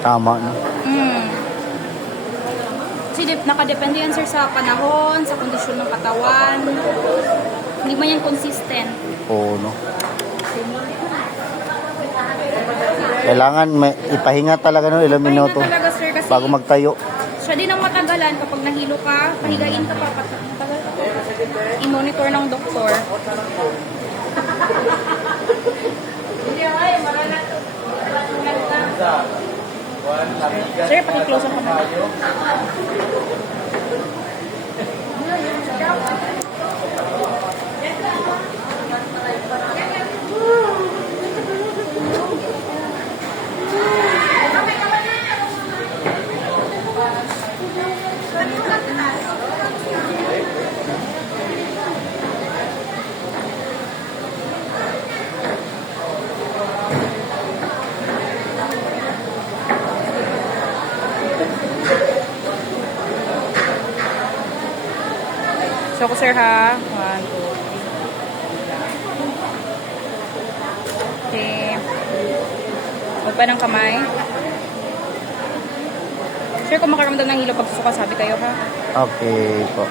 Tama, no? Kasi nakadepende yan sir sa panahon, sa kondisyon ng katawan. Hindi man yan consistent. Oo, no? Kailangan may ipahinga talaga no ilang minuto Pahinga talaga sir kasi bago magtayo. siya din ang matagalan kapag nahilo ka, pahigain ka pa, matagal ka. I-monitor ng doktor. Sir, paki-close up naman. So, ko sir ha. 1, 2, 3. Okay. Huwag pa ng kamay. Sir, kung makaramdam ng hilo pagsusuka, sabi kayo ha. Okay po.